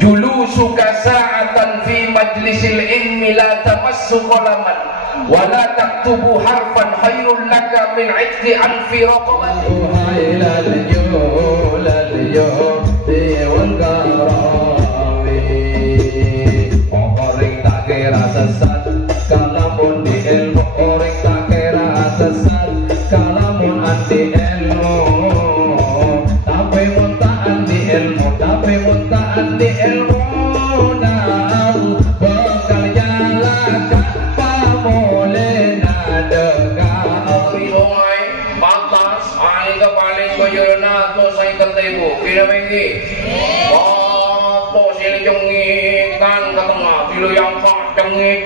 julusuka sa'atan fi majlisil ilmi la tamassu qalaman wa la taktubu harfan khairul laka min 'itqi alfi raqabati hailal julal yuti wal karami orang tak kira sesat kalamun di ilmu orang tak kira sesat kalamun anti ilmu tapi muntaan di ilmu tapi muntaan di ilmu nah bakal jalan pamolena dekat rihoy patas ay ka paling ko na to sa ikatay mo pinamenggi to sila yung ikan katanga sila yung kakangit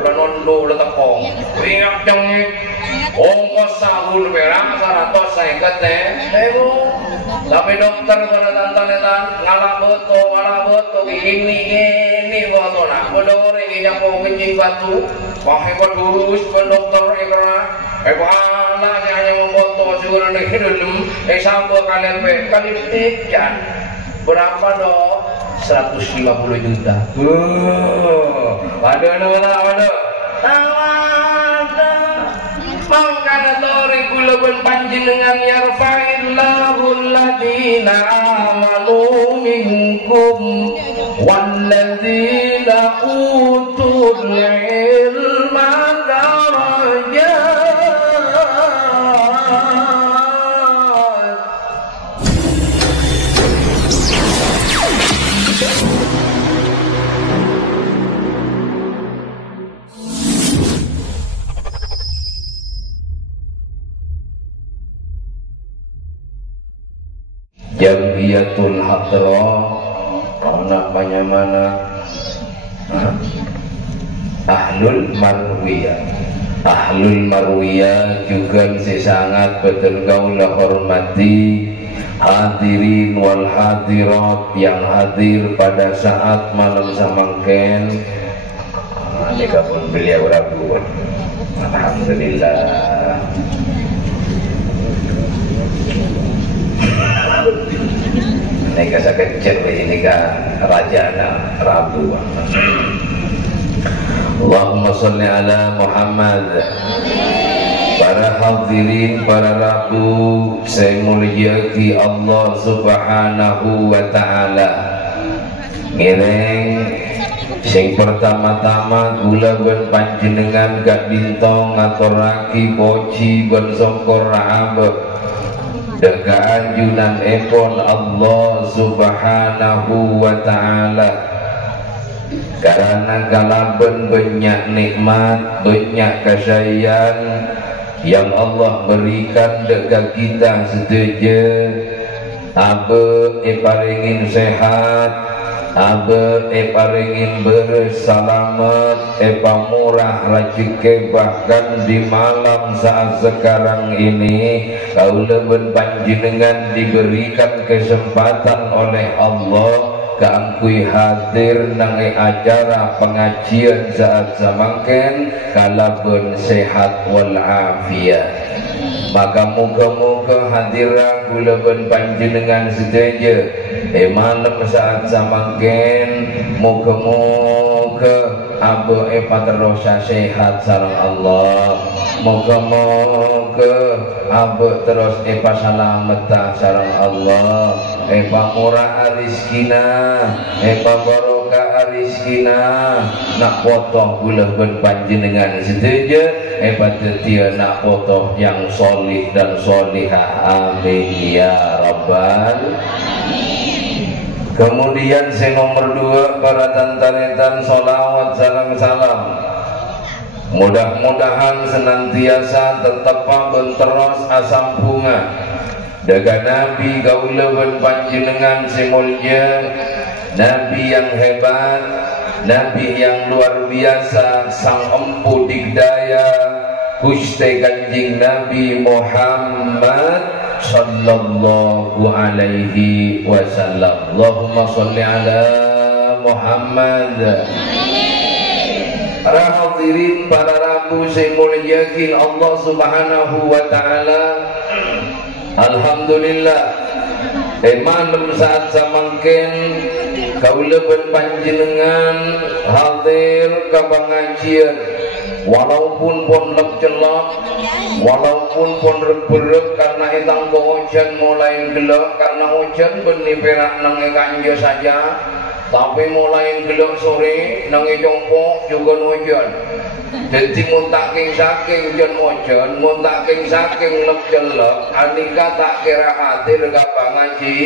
lanon lo latakong ringat yung ongkos sahul merah saratos sa ikatay mo tapi dokter pada tantan-tantan ngalabot to ini foto na bodor ini nyapo kencing batu pakai pedurus pendokter karena wala saya hanya memfoto segera nih dulu sampai kali tiga berapa dong 150 juta waduh mangkana tori kulubun panjenengan yarfa'illahul ladina amanu minkum walladzina utul ilma darajat Jamiyatul Hadra namanya mana Ahlul Marwiyah juga sangat betul kaulah hormati hadirin wal hadirat yang hadir pada saat malam samangken nikah pun beliau rabu alhamdulillah nikah sekecil ini kan rajana Rabu. Allahumma sholli ala Muhammad. Para hadirin, para Rabu, saya mulyaki Allah Subhanahu wa taala. Ngiring sing pertama-tama gula ben panjenengan gak dintong ngaturaki poci ben songkor raab degaan junan epon Allah Subhanahu wa ta'ala karena kalaben banyak nikmat banyak kasyayan yang Allah berikan dekat kita setuju abe paringin sehat abe paringin bersalamat pamurah rezeki bahkan di malam saat sekarang ini kaula ben panjenengan diberikan kesempatan oleh Allah keangkui hadir nang acara pengajian saat samangken kalaben sehat wal afiat maka muga-muga hadiran kula ben panjenengan sedaja malam saat samangken muga-muga abu paterosa sehat sareng Allah moga-moga abu terus salameta sareng Allah murah rizkina barokah rizkina nak potoh gula ben panjenengan setuju tetia nak potoh yang solih dan solihah amin ya rabbal. Kemudian yang nomor 2 para tantaretan solawat salam mudah-mudahan senantiasa tetap terus asam bunga daga Nabi gaulawan panjenengan semulya Nabi yang hebat Nabi yang luar biasa sang empu digdaya Gusti Kanjeng Nabi Muhammad sallallahu alaihi wasallam. Allahumma sholli ala Muhammad. Para hadirin, para rabu saya muliakan Allah Subhanahu wa taala. Alhamdulillah malam saat samangken kaula panjenengan hadir ke pengajian walaupun pun celak walaupun pun reg karena itang hujan mulai gelap karena hujan benih perak nang kanja saja tapi mulai gelap sore nang jongkok juga hujan jadi muntaking saking jen hujan muntaking saking lep celak anika tak kira hadir ke pengaji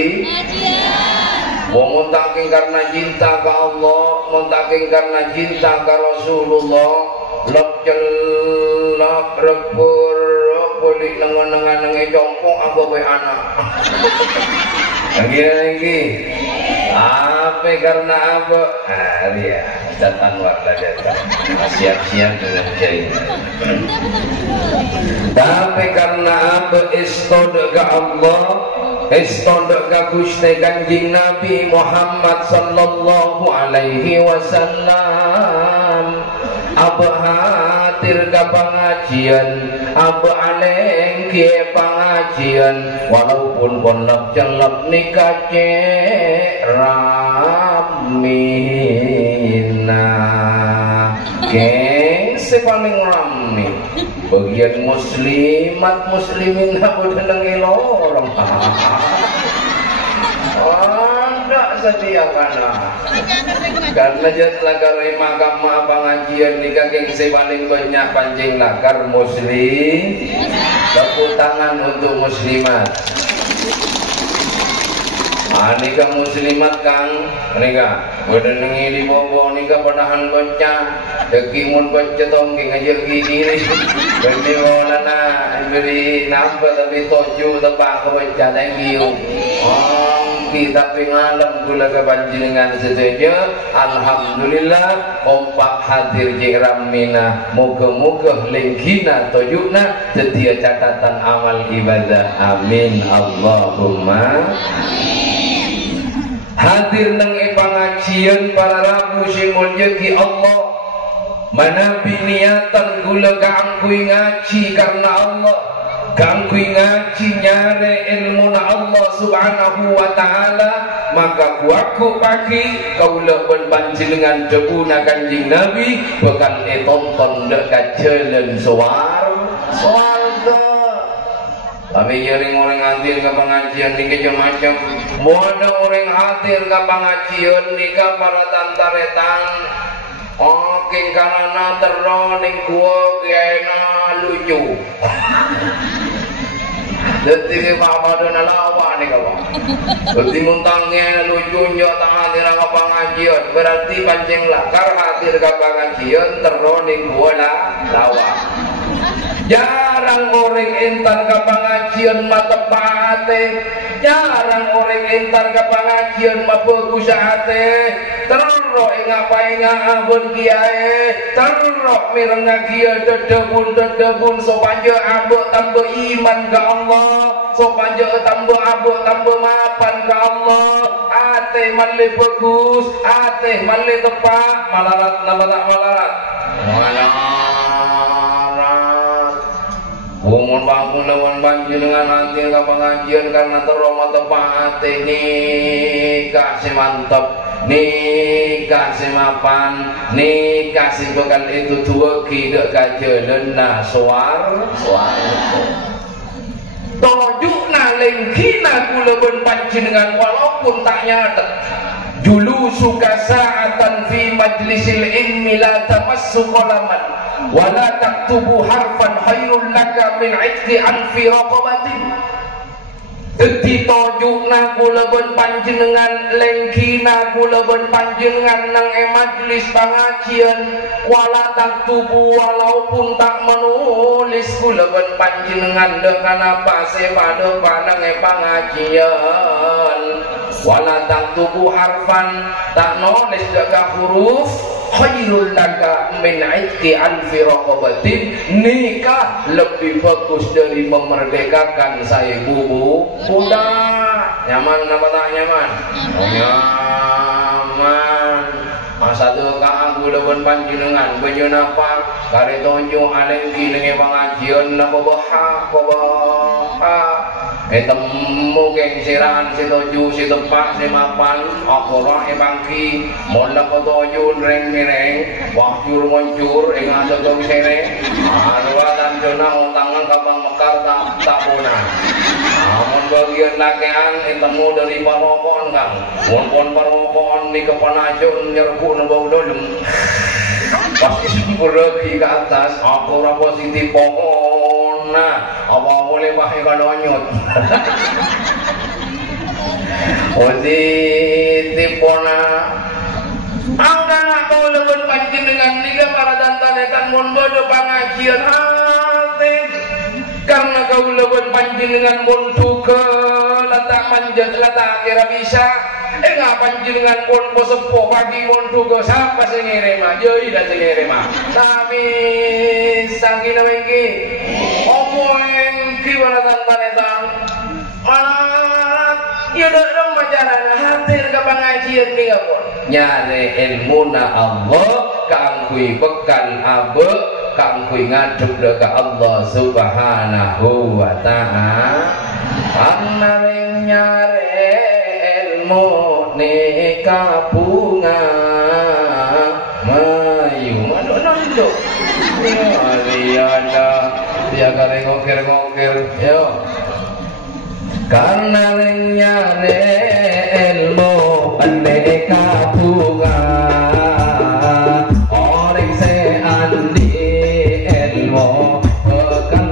muntaking karena cinta ke Allah muntaking karena cinta ke Rasulullah lep celak rebur boleh nengan jongkok apa bae anak lagi apa karena apa dia datang waktu datang siap-siap dengan jari tapi karena apa istodok ke Allah istodok ke Gusti Kanjeng Nabi Muhammad sallallahu alaihi wasallam apa hadir ke pengajian apa aleng ke pengajian walaupun pondok celap nikah ramina geng paling rame bagian muslimat muslimin aku dengengi lorong sedia karena jas lagar makam pengajian nikah gengsi paling banyak pancing lagar muslim tepuk tangan untuk muslimat nikah muslimat kang nikah berdenengi di bobo nikah penahan bocah dekimun bocah tongking aja gini beri wolana beri nampak tapi toju tepak bocah thank you kita pengalam gula kepanjenengan setuju alhamdulillah kompak hadir jiramina moga-moga lenggina tojukna setia catatan amal ibadah amin Allahumma hadir nang pengajian para rabu sing mulya ki Allah manabi niatan gula kaangkui ngaji karena Allah kaangkui ngaji nyare ilmu na Allah subhanahu wa ta'ala maka kuaku pagi kaulah panjenengan debuna Kanjeng Nabi bakal tonton dekat jalan swarga tapi jaring orang hadir ke pengajian ni macam mana orang hadir ke pengajian ni ke para tantaretan oke karena teroning gua kena lucu detik mama dona lawa nih kawan detik muntangnya lucunya tak hadir ke pengajian berarti pancing lakar hadir ke pengajian teroning gua lawa jarang orang entar ke pengajian mata pate jarang orang entar ke pengajian mabagus hati terrok ngapain ngabun kiai terrok mirengga kia dedebun sopanja abuk tambah iman ke Allah sopanja tambah abuk tambah mapan ke Allah hati malih bagus hati malih tepak malarat nama tak malarat Umur bangun lawan panjenengan nanti ke pengajian karena teroma tepak hati nikah si mantap nikah si mapan nikah si bekal itu tua kidak kajalan nah suar tojuk na lengkina kula panjenengan walaupun tak nyata dulu suka saatan fi majlisil ilmi la tamassu qalaman wala taktubu harfan khairul laka min itqi anfi raqabatin dadi tojukna kula panjenengan lengkina kula panjenengan nang majlis pengajian wala taktubu walaupun tak menulis kula panjenengan dengan apa pada panang pengajian wala taktubu harfan tak nulis dengan huruf khairul laka min itqi alfi raqabatin nikah lebih bagus dari memerdekakan seribu budak nyaman apa tak nyaman nyaman masa tu kak aku depan panjenengan banyak apa kare tonjok aleng ki dengan pengajian apa bahak temu geng siran si tujuh si tepat si mapan aku roh bangki molak kotoyun reng mireng wakjur ngoncur ingat togong sene arwatan jona utangan kabang mekar tak punan namun bagian lakean temu dari parokon kang pon parokon di kepanajun nyerbu nabau dolem pasti sempurna ke atas aku ora positif pohon nah apa boleh pakai kalonyot positif pona angka nak kau lebih pancing dengan liga para dantanetan mon bodoh pengajian hati karena kau lebih pancing dengan mon suka letak manjat letak kira bisa ngapain dengan pun posepo pagi pun juga siapa sengere mah jadi dah sengere mah tapi sangki namengki omong kiwana tantanetan alat ya dah majaran hadir ke pengajian ni kapun nyari ilmu na Allah kang kui bekal abe kang kui ngadep ke Allah subhanahu wa ta'ala karena nyari nikah bunga mayu mana nando ada dia kare ngokir yo karena nyare ilmu nikah bunga orang seandi ilmu bukan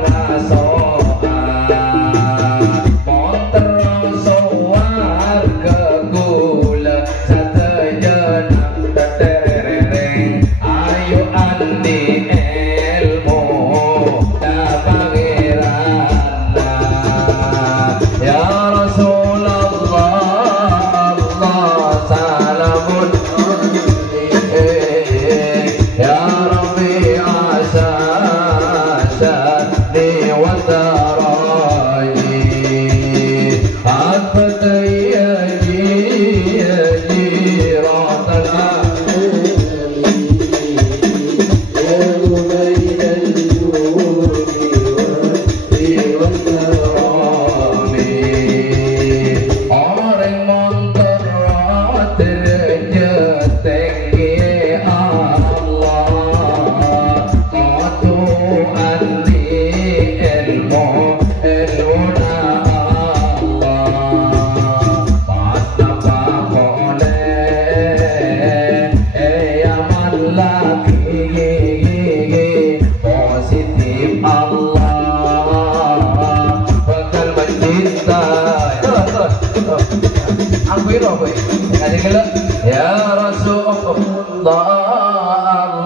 ya Rasulullah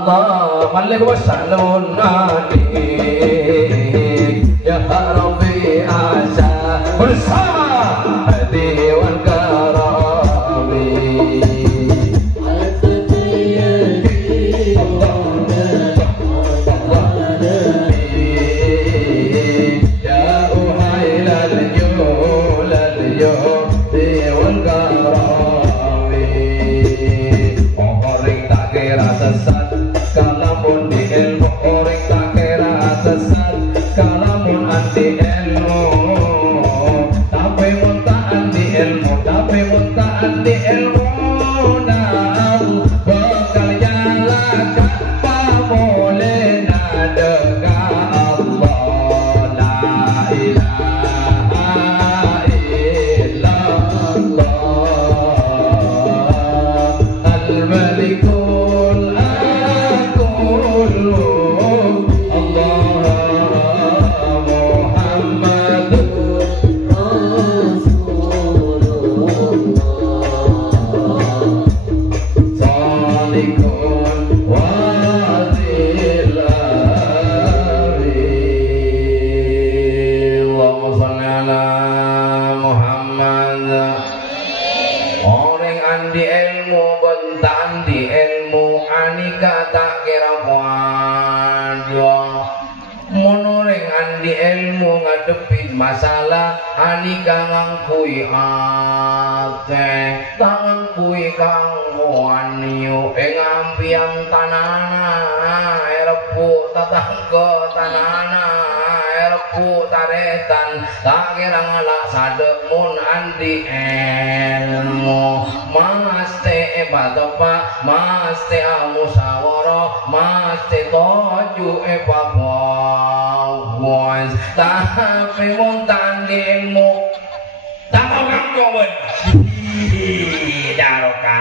Allah malik wasalun nabi ya Rabbi asa bersama hadi wal karami ya uhailal julal yuhdi wal karami orang tak kira sesat kalamun di ilmu orang tak kira sesat kalamun anti ilmu tapi muta anti ilmu tapi muta anti ilmu nah bakal jalan apa boleh nadega Allah la ilaha illallah al-malikul aqul Allah Muhammadur Rasulullah salikun wadilari Allahumma salli ala Muhammad orang andi ilmu bentan di ilmu anika tak kira kuadwa monoring andi ilmu ngadepin masalah anika ngangkui ate tangkui kang waniu ngambiang tanana erepu tatangga tanana erepu nyapu taretan tak kira ngalak sadek mun andi ilmu mas te batopa mas te amusawara mas te toju bawas tapi mun tandi ilmu tak mau ngomong daroka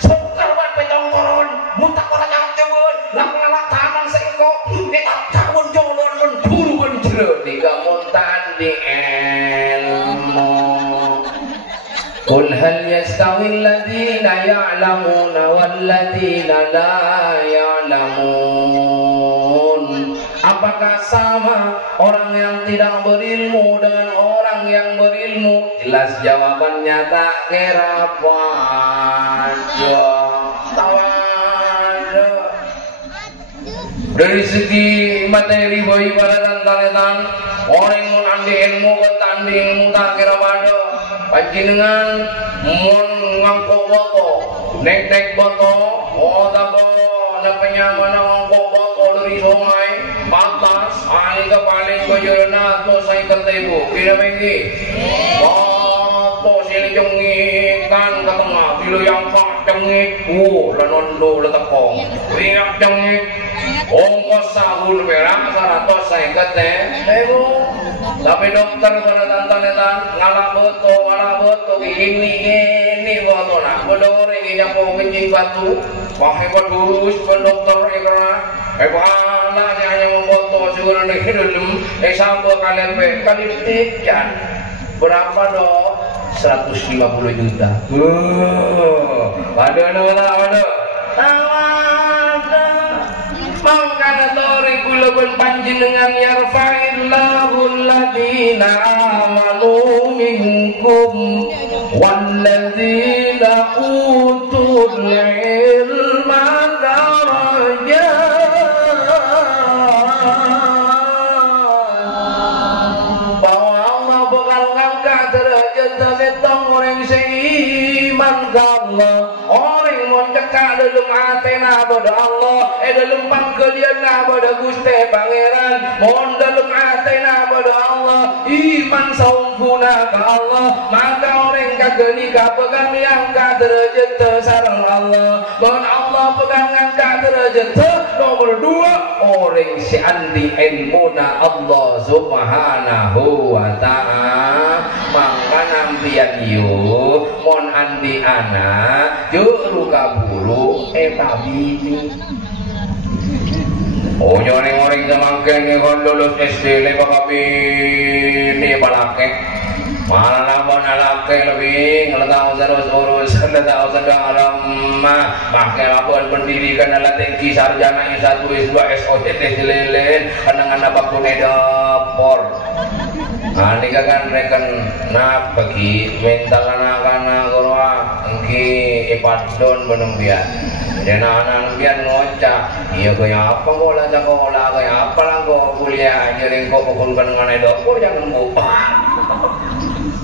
sekarang petongkoron mutak orang yang jauh lak taman seiko kita tahun jolon menburu menjerut tiga muntan di ilmu Qul hal yastawi alladhina ya'lamuna walladhina la ya'lamun. Apakah sama orang yang tidak berilmu dengan orang yang berilmu? Jelas jawabannya tak kira pada tawada. Dari segi materi boi pada dan tanetan orang yang mengambil ilmu bertanding ilmu tak kira pada panjenengan mun ngangko boto nek boto oh tako nepenya mana ngangko boto dari sungai batas ali ke paling kejana to saya kata ibu kira bengi boto sini jongi kan ke tengah bilo yang pak jongi lanondo letakong ringat jongi ongkos sahul merah saratos saya kata ibu tapi dokter pada tantan-tantan ngalah beto ini boto nak bodo ini yang mau kencing batu pakai pedurus pendokter ikrah bala saya hanya memboto segera nih dalam sampai kali tiga berapa dok 150 juta waduh mangkana tori kula pun panjenengan yarfa'illahu alladhina amanu minkum walladhina utul ilma darajat. Bahwa Allah bakal ngangkat derajat setong orang seiman ke Allah, orang mencekak dalam atena pada Allah, dalam pangkalian pada Gusti Pangeran, mohon dalam atena pada Allah, iman sempurna ke Allah, maka orang kageni pegang yang derajat sareng Allah, mohon Allah pegang angkat derajat nomor 2 orang si andi ilmuna Allah subhanahu wa ta'ala maka nampian yu mon andi anak juru kaburu bini oh nyoreng-nyoreng semangkeng nih kon lulus SD lepas bini balake malah bon alake lebih ngeletau terus urusan letau sedang ramah pakai laporan pendidikan ala tinggi sarjana S1 S2 SOTT lelen anak-anak bakune dapur nah ini kan rekan nak bagi mental anak-anak kurwa engki ipadon benembian dan anak-anak biar ngocak iya kaya apa kok lah sekolah kaya apa lah kok kuliah jadi kok kumpulkan dengan dapur jangan buka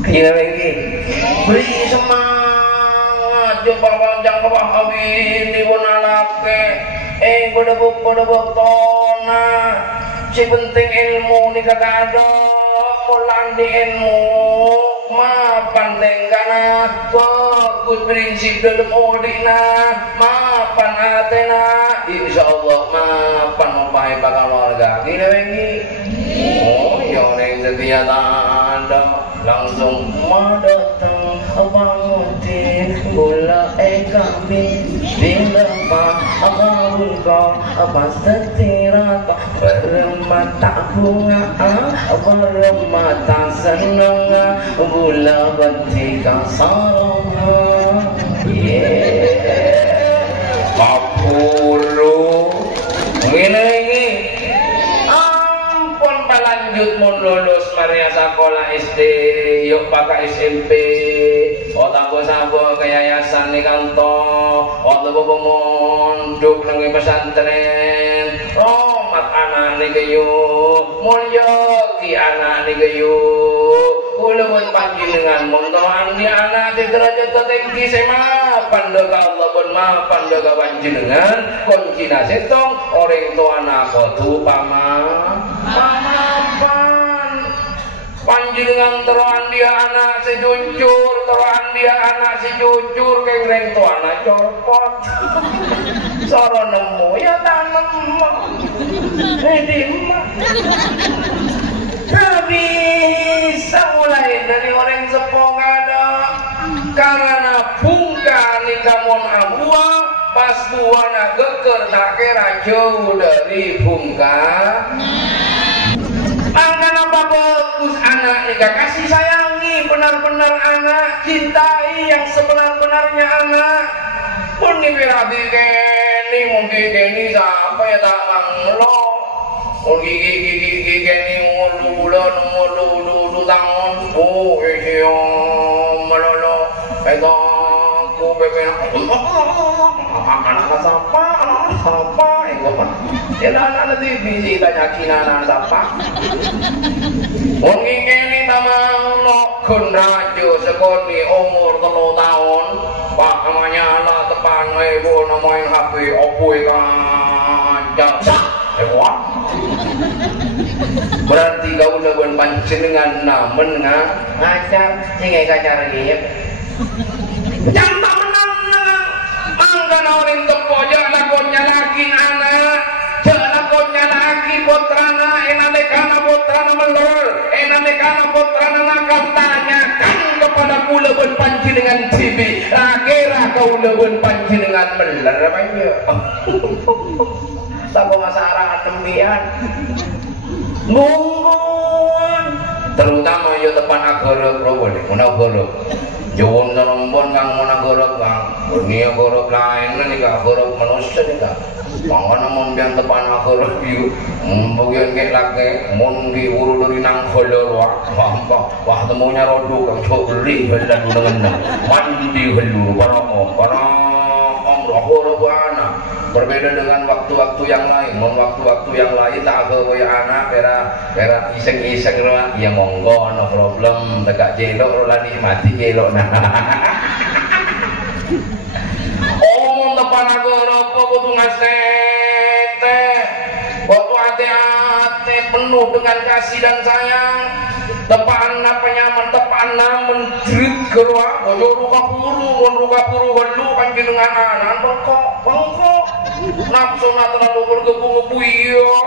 kira lagi beri semangat jumpa panjang ke bawah ini pun anaknya pada tona si penting ilmu ni kagak ada mulan di ilmu mapan tenggana bagus prinsip dalam odina mapan atena insyaallah mapan mempai bakal warga kira lagi oh yang setia tanda langsung mendatang bangutin bola kami dilema buka pastirat bermata bunga bermata senang bola betika sarang kapuru ini lanjut mau lulus Maria sekolah SD yuk pakai SMP otak sabo ke yayasan nih kantor otak mondok nang pesantren romat anak nih kayu mulya ki anak nih kayu ulun panjenengan montohan di anak di derajat tertinggi sema pandega Allah pun mah pandaga panjenengan kuncina setong orang tuana kudu pamapan panjenengan teruan dia anak sejujur teruan dia anak sejujur keng tuana copot soro nemu ya tanam mah bisa mulai dari orang sepong ada karena bungka nikamun abua pas buana geker tak kira jauh dari bungka karena bagus anak nikah kasih sayangi benar-benar anak cintai yang sebenar-benarnya anak pun dipirabi keni mungkin keni siapa ya tak manglo gigi keni ngulu tangan melolo itu aku beben anak siapa ya anak TV tanya kina siapa mungkin keni tamang lo kunrajo sekoni umur 3 tahun pak namanya lah tepan ibu namain HP opoi kancak berarti kau lawan panjenengan namen ngajar singai kacar dia jangan menang angkan orang tepoja lakonnya lagi anak lakonnya lagi putrana enamekana putrana melor enamekana putrana nakam tanyakan kepada kulawan panjenengan cibi akhirnya kau lawan panjenengan meler apa ya tak masalah tembian mungkin terutama yo depan agorok boleh agorok jawon rombon kang agorok kang ini agorok lain nih kang agorok manusia nih kang mangan namun yang depan agorok itu bagian kayak lagi mon di uru dari nang kolor wah temunya rodo kang cobri belan dengan mandi helu para agorok anak berbeda dengan waktu-waktu yang lain waktu-waktu yang lain tak ada kaya anak pera iseng-iseng lah ya monggo no problem tegak jelok lah nikmati jelok nah omong depan aku rokok kudu ngasete waktu hati-hati penuh dengan kasih dan sayang depan penyaman depan menjerit gerwa ojo ruka puru helu panjenengan anak bengkok nafsu terlalu bergebu-gebu iya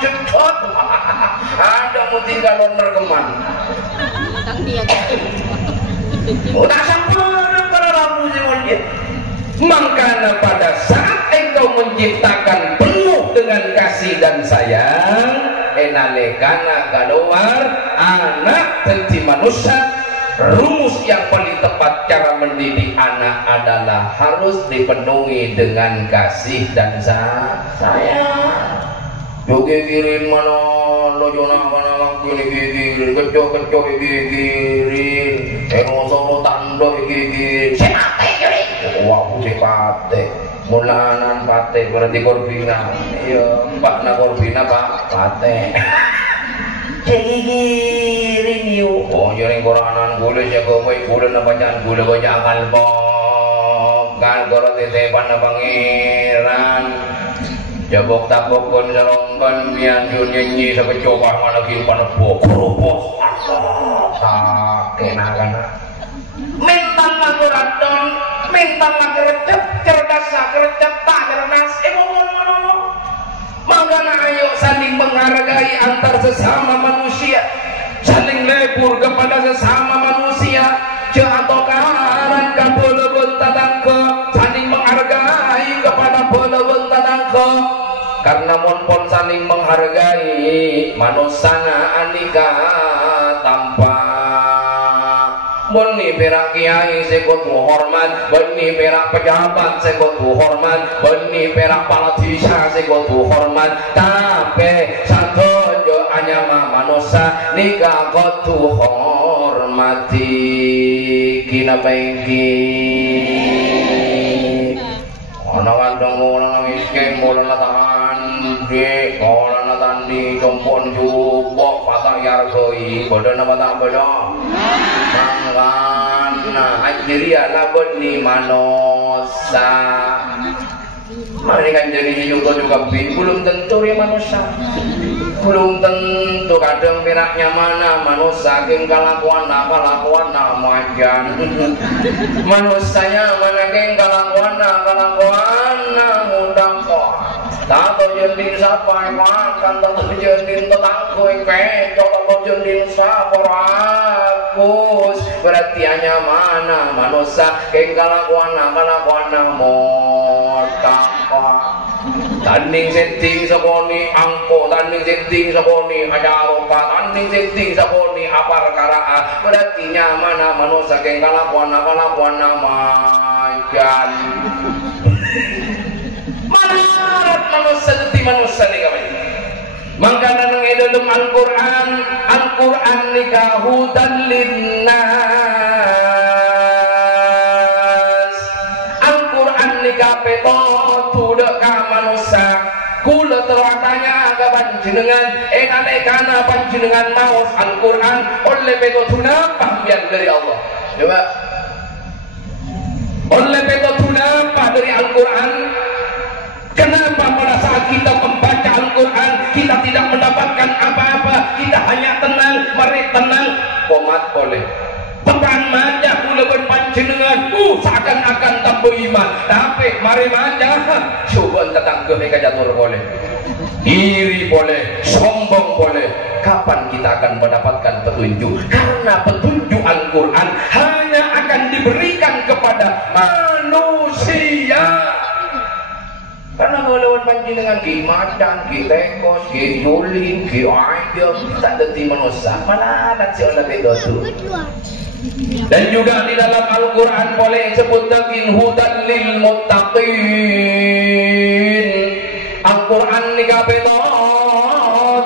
jedot ada mau tinggal nergeman udah sampai para rabu semuanya makanya pada saat engkau menciptakan penuh dengan kasih dan sayang enalekana keluar anak tentu manusia rumus yang paling tepat cara mendidik anak adalah harus dipenuhi dengan kasih dan sayang. Gigirin mana lo jona mana kini gigirin kecok gigirin emoso tando gigirin sepate wah sepate mulanan pate berarti korbina iya mbak na korbina pak pate gigirin yuk oh jaring koranan gula siya gawai gula na bacaan gula banyak kalbog kan korot tete pana pangeran jabok tapok kon sarongkan biang nyanyi sa kecoba malaging panebok kerupos sakenakan mental lakuradon mental lakurecep cerdas lakurecep tak cerdas mangkana ayo saling menghargai antar sesama manusia saling lebur kepada sesama manusia jatuh karan kabulebun tatangke saling menghargai kepada bulebun tatangke karena monpon saling menghargai manusana anika tanpa beni perak kiai sekut hormat beni perak pejabat sekut hormat beni perak kepala desa sekut hormat tapi satu jo anyama manusia nikah kudu hormati kina baiki ana kandang orang miskin bola tahan di bola tandi kompon jubok patah yargoi bodoh nama tak bodoh mangkana akhirnya labon ni mano manusia. Mari kan jadi yuto juga belum tentu ya manusia. Belum tentu kadang piraknya mana manusia king kalakuan majan. Manusianya mana king kalakuan mudah kok. Tato jendin sapa makan tato jendin tetanggo kecok tato jendin sapa rakus. Berarti hanya mana manusia king kalakuan motak. Tanding setting saponi angko, tanding setting saponi ajaroka, tanding setting saponi apa perkara. Berarti mana manusia king kalakuan majan. Marat manusia jadi manusia nih kami. Mangkana nang dalam Al-Quran nika hudan linnas. Al-Quran nika peto tudak ka manusia. Kula terwatanya aga panjenengan nalekana panjenengan maos Al-Quran oleh peto tunapah dari Allah. Coba. Oleh peto tunapah dari Al-Quran. Kenapa pada saat kita membaca Al-Quran kita tidak mendapatkan apa-apa, kita hanya tenang, mari tenang, komat boleh tepan maja kula panjenengan seakan-akan tambah iman, tapi mari maja coba tentang mereka jatuh boleh, iri boleh, sombong boleh. Kapan kita akan mendapatkan petunjuk? Karena petunjuk Al-Quran hanya akan diberikan kepada manusia. Karena melawan panjenengan ki madang, ki tekos, ki julin, ki ayam, tak deti manusia. Mana ada si oleh begitu. Dan juga di dalam Al-Quran boleh sebut lagi hudan lil muttaqin. Al-Quran ni kapeto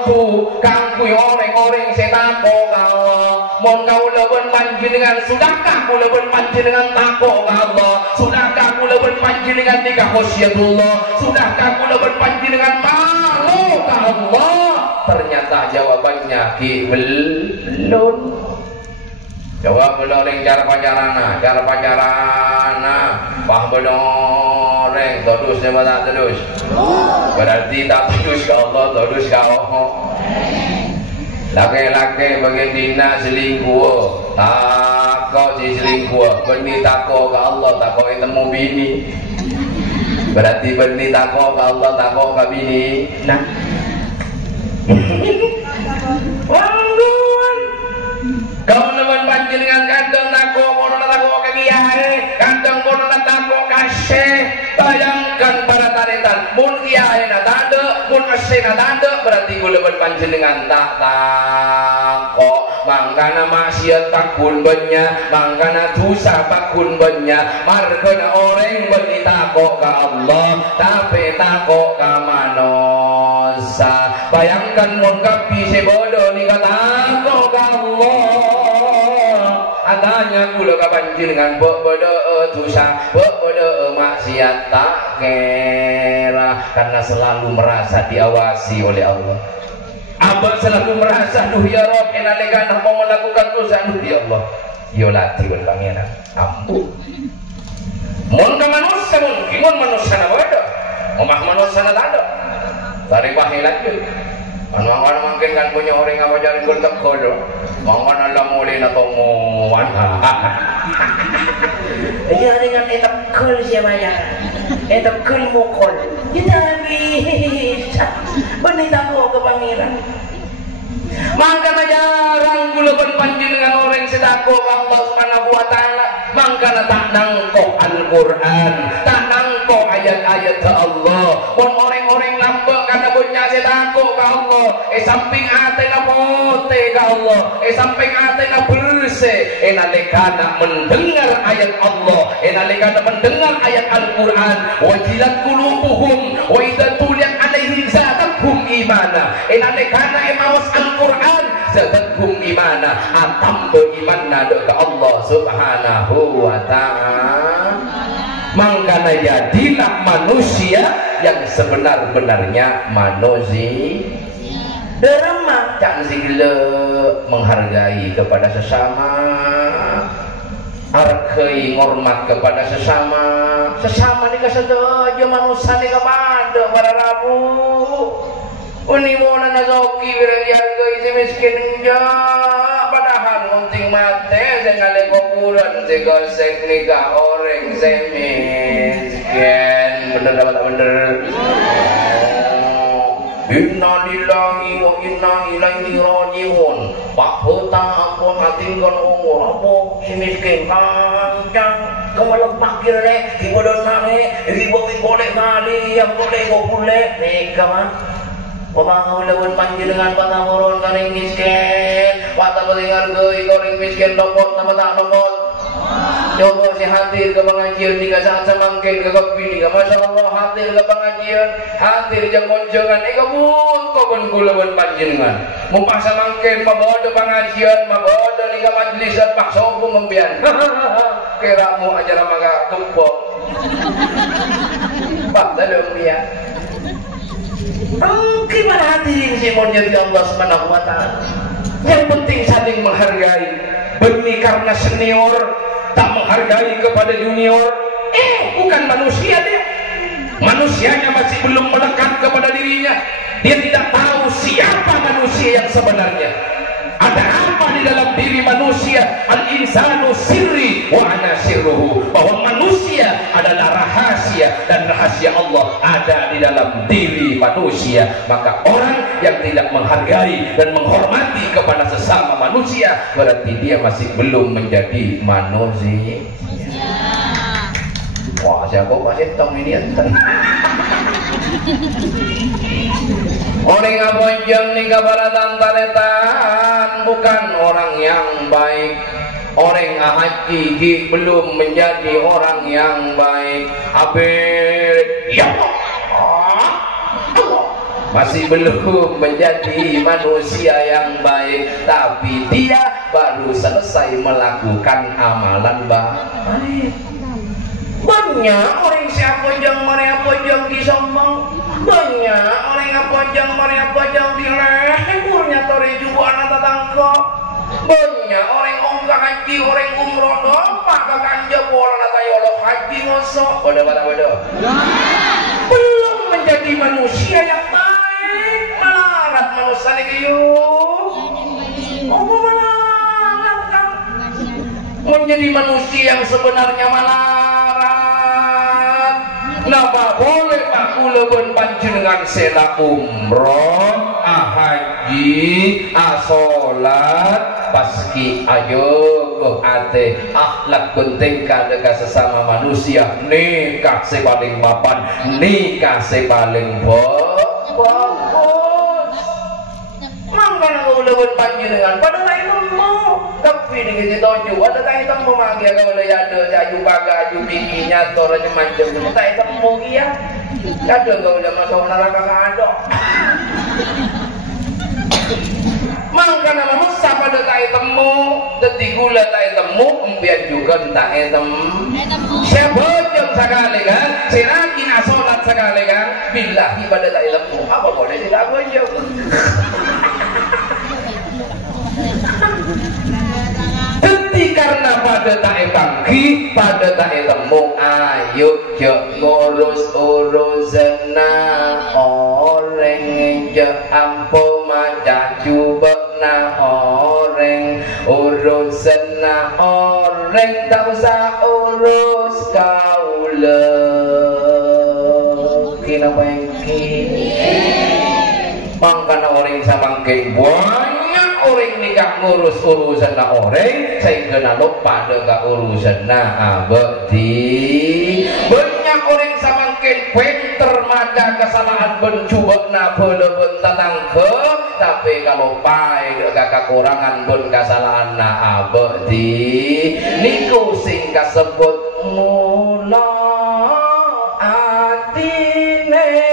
tu kangkui orang-orang setako kau. Mon kau lawan panjenengan sudahkah kau lawan panjenengan tako Allah? Sudahkah kau lawan panjenengan nikah khusyatullah? Sudahkah kau lawan panjenengan malu ka Allah? Ternyata jawabannya belum. Jawab belum cara pacarana, pah bedoreng, todusnya mana todus? Berarti tak todus ke Allah, todus ke Allah. Laki-laki bagian dina selingkuh, takut si selingkuh, benih takut ke Allah, takut ketemu bini. Berarti benih takut ke Allah, takut ke bini. Nah, wangguan. Kau nemen panjenengan kantong takut, kono takut ke kiai, kantong kono takut kasih. Bayangkan para taretan, mun kiai na tanda, mun kasih na tanda, berarti kuleban panjenengan tak takut. Mangkana maksiat takun banyak, mangkana dosa takun banyak. Markana orang beni takut ke Allah, tapi takut ke manusia. Bayangkan mun kapi sebodoh ni takut ke Allah. Adanya kula ka panjenengan beda dosa, beda maksiat tak kira, karena selalu merasa diawasi oleh Allah. Abang selalu merasa duh ya Rabb enalekan mau melakukan dosa duh ya Allah. Yo lati wen pangeran. Ampun. Mun ka manusia mun manusia na beda. Omah manusia na tanda. Dari pahilat yun. Anu-anu mungkin kan punya orang apa cari gol tekol. Mangkan Allah mulai na tomuan. Iya dengan etakul siapa ya? Etakul mukul. Kita bisa. Benita ko ke pangeran. Mangka jarang kula panjenengan orang sedako Allah Subhanahu wa taala. Mangka tak nangko Al-Qur'an, tak nangko ayat-ayat ke Allah. Pun orang-orang lambek karena punya sedako ke Allah. Samping atena pote ke Allah. Samping atena bersih. Nalikana mendengar ayat Allah. Nalikana mendengar ayat Al-Qur'an. Wajilat qulubuhum wa idza tuliyat alaihim zadatuhum imana. Nalikana mawas Al-Qur'an zadatuhum imana. Atam beriman ke Allah Subhanahu wa ta'ala. Mangkana jadilah manusia yang sebenar-benarnya manusia. Derma cak sigile menghargai kepada sesama, arkai hormat kepada sesama, sesama ni kasadaya manusia ni kepada para rabu unimona nazoki wirangyaga isi miskin enja padahal ngunting mate sengale kokuran segosek nikah orang semiskin bener apa tak bener inna lillahi wa inna ilaihi raji'un pak hutang ampun hatin kon umur apa si miskin kancang kemalam pakir ne dibodon nane ribo-ribolek mali yang boleh gopulek nikah mah pemangau lawan panjenengan patamuron karing miskin wata palingar geuy karing miskin lopot nama tak lopot coba si hadir ke pengajian jika saat semangkin ke kopi jika Masya Allah hadir ke pengajian hadir jam konjongan kabut kobon kulawan panjenengan mumpah semangkin mabodo pengajian mabodo nika majlisan pak sobu ngembian kiramu ajar maka tumpok pak dalam dia gimana hadirin sih mau jadi Allah Subhanahu wa ta'ala yang penting saling menghargai benih karena senior tak menghargai kepada junior bukan manusia dia manusianya masih belum melekat kepada dirinya dia tidak tahu siapa manusia yang sebenarnya ada apa di dalam diri manusia al-insanu sirri wa ana sirruhu bahwa manusia adalah rahasia dan rahasia Allah ada di dalam diri manusia maka orang yang tidak menghargai dan menghormati kepada sesama manusia berarti dia masih belum menjadi manusia wah siapa masih tahu ini orang abonjang ni kabaratan taretan bukan orang yang baik orang haji belum menjadi orang yang baik ya Allah masih belum menjadi manusia yang baik tapi dia baru selesai melakukan amalan baik banyak orang siapa yang mereka disombong banyak orang apa jang dilehurnya tore juga anak tetangga banyak orang onggah haji orang umroh dompak ke kanja bola nata yolok haji ngosok bodoh belum menjadi manusia yang baik melarat manusia ini melarat kan menjadi manusia yang sebenarnya melarat kenapa boleh pak kulebun panjenengan sela umroh haji sholat paski ayo ate akhlak penting kadeka sesama manusia nikah sepaling papan nikah sepaling bagus mangkana kulebun panjenengan pada lain tapi ini kita tahu ada tak hitam memanggil kalau ada jaju baga jaju bikinya toranya macam itu tak hitam mau dia ada kalau udah masuk neraka ada maka nama musa pada tak hitammu detik gula tak hitammu empian juga tak hitam sebojong sekali kan sirakin asolat sekali kan billahi pada tak hitammu apa boleh tidak bojong karena pada tak bangki pada tak temu ayo jok ngurus urusan orang jok ampo macam cuba orang urusan orang tak usah urus kau le kena bangki mangkana orang sabangki banyak orang nikah ngurus urusan orang sehingga naluk pada ke urusan abadi banyak orang samangkin pinter mada kesalahan bencuba bela bentatang ke tapi kalau pai kekurangan ben kesalahan abadi niku sing kasebut mula atine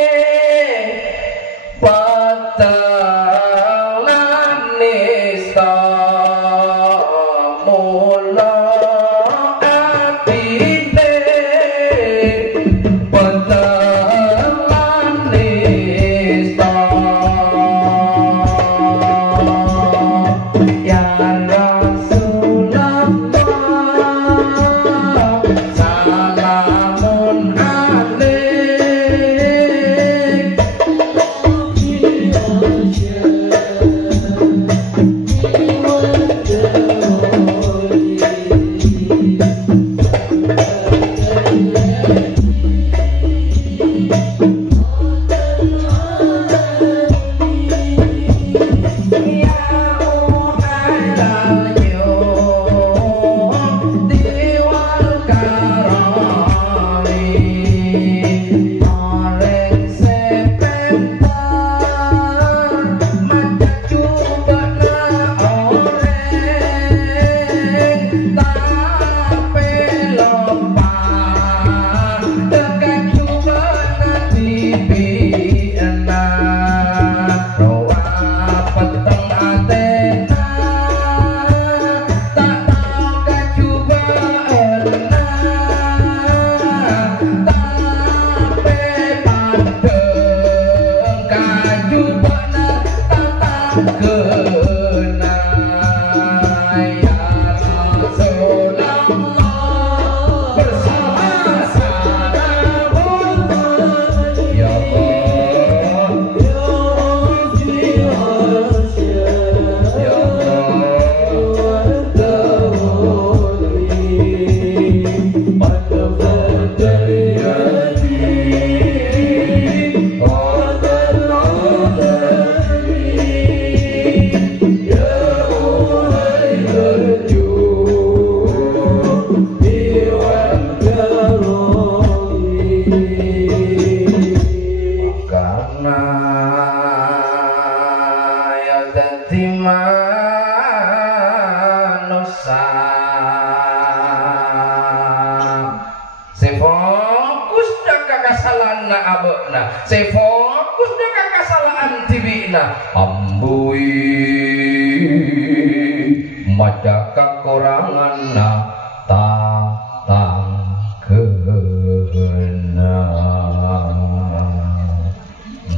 kesalahan na abena saya fokus ke kesalahan tibina ambui maca kekurangan na tatang kena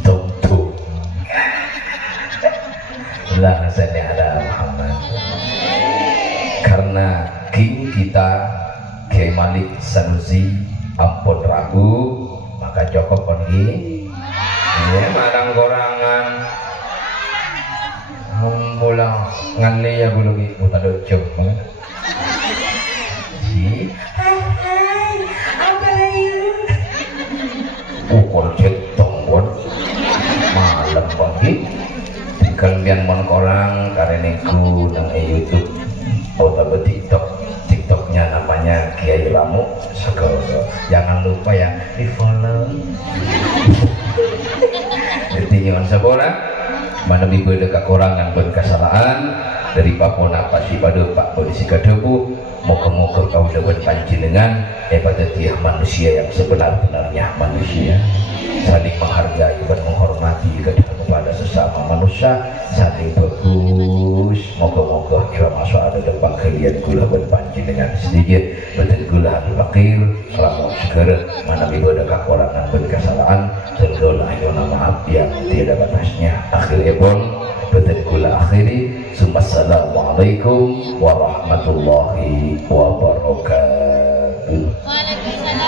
tung lah saudara Muhammad karena king kita Kiai Malik Sanusi ampun ragu maka cukup pergi ya madang korangan mulang nganli ya bulu gitu tadi coba si hai apa lagi ukur cetong pun malam pagi kalian mon korang karena ku nang YouTube atau TikToknya namanya Kiai Lamu Segoro. Jangan lupa ya di follow. Jadi jangan sekolah mana ibu ada kekurangan dan kesalahan dari papona pasti pada Pak Polisi Kadebu moga-moga kau dapat panjenengan pada dia manusia yang sebenar-benarnya manusia saling menghargai dan menghormati kepada sesama manusia saling bagus moga-moga kira masuk ada depan kalian gula dan panjenengan sedikit betul gula fakir ramu segera mana ibu ada kekurangan dan kesalahan tentulah ayo maaf yang tidak batasnya akhirnya pun betul gula akhiri Assalamualaikum warahmatullahi wabarakatuh. Waalaikumsalam.